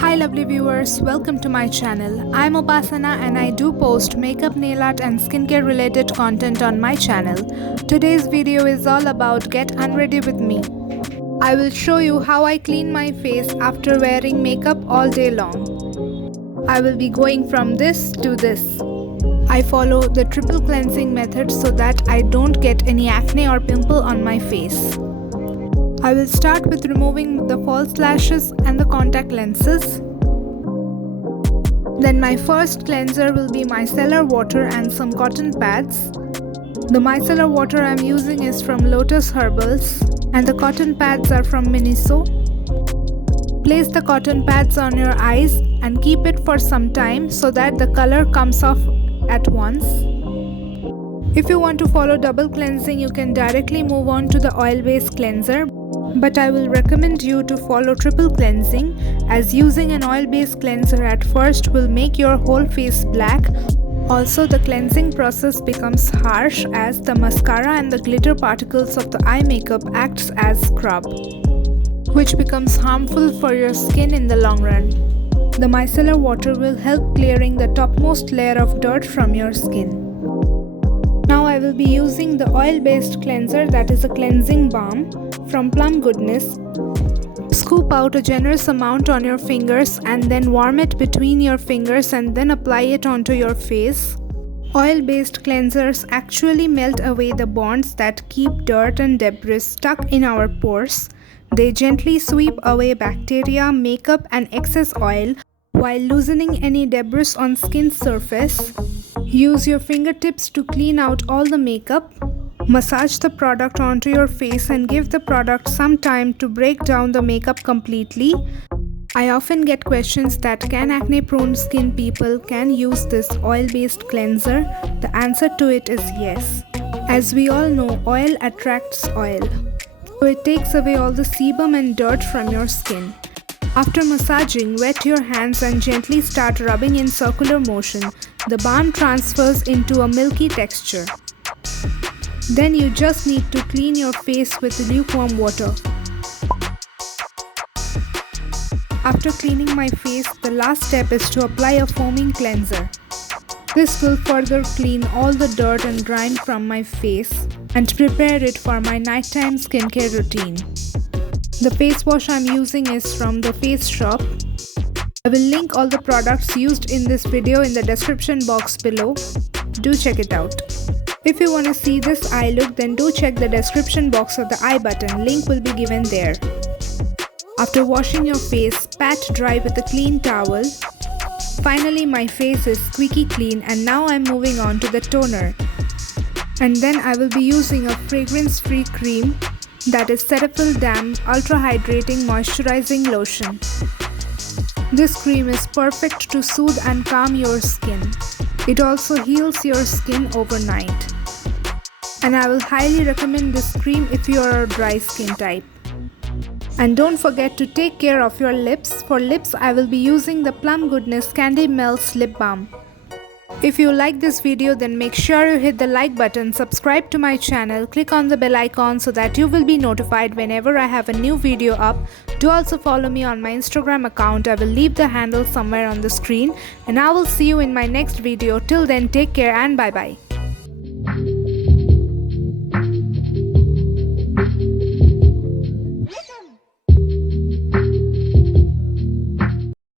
Hi lovely viewers, welcome to my channel. I'm Upasana and I do post makeup, nail art and skincare related content on my channel. Today's video is all about Get Unready with me. I will show you how I clean my face after wearing makeup all day long. I will be going from this to this. I follow the triple cleansing method so that I don't get any acne or pimple on my face. I will start with removing the false lashes and the contact lenses. Then my first cleanser will be micellar water and some cotton pads. The micellar water I am using is from Lotus Herbals and the cotton pads are from Miniso. Place the cotton pads on your eyes and keep it for some time so that the color comes off at once. If you want to follow double cleansing, you can directly move on to the oil-based cleanser. But I will recommend you to follow triple cleansing, as using an oil-based cleanser at first will make your whole face black. Also, the cleansing process becomes harsh as the mascara and the glitter particles of the eye makeup acts as scrub, which becomes harmful for your skin in the long run. The micellar water will help clearing the topmost layer of dirt from your skin. Now I will be using the oil-based cleanser, that is a cleansing balm from Plum Goodness. Scoop out a generous amount on your fingers and then warm it between your fingers and then apply it onto your face. Oil-based cleansers actually melt away the bonds that keep dirt and debris stuck in our pores. They gently sweep away bacteria, makeup and excess oil while loosening any debris on skin surface. Use your fingertips to clean out all the makeup. Massage the product onto your face and give the product some time to break down the makeup completely. I often get questions that can acne-prone skin people can use this oil-based cleanser. The answer to it is yes. As we all know, oil attracts oil, so it takes away all the sebum and dirt from your skin. After massaging, wet your hands and gently start rubbing in circular motion. The balm transfers into a milky texture. Then you just need to clean your face with lukewarm water. After cleaning my face, the last step is to apply a foaming cleanser. This will further clean all the dirt and grime from my face and prepare it for my nighttime skincare routine. The face wash I am using is from the Face Shop. I will link all the products used in this video in the description box below. Do check it out. If you want to see this eye look, then do check the description box of the I button. Link will be given there. After washing your face, pat dry with a clean towel. Finally, my face is squeaky clean and now I'm moving on to the toner. And then I will be using a fragrance-free cream, that is Cetaphil Damp Ultra Hydrating Moisturizing Lotion. This cream is perfect to soothe and calm your skin. It also heals your skin overnight. And I will highly recommend this cream if you are a dry skin type. And don't forget to take care of your lips. For lips, I will be using the Plum Goodness Candy Melts Lip Balm. If you like this video, then make sure you hit the like button, subscribe to my channel, click on the bell icon so that you will be notified whenever I have a new video up. Do also follow me on my Instagram account. I will leave the handle somewhere on the screen. And I will see you in my next video. Till then, take care and bye bye.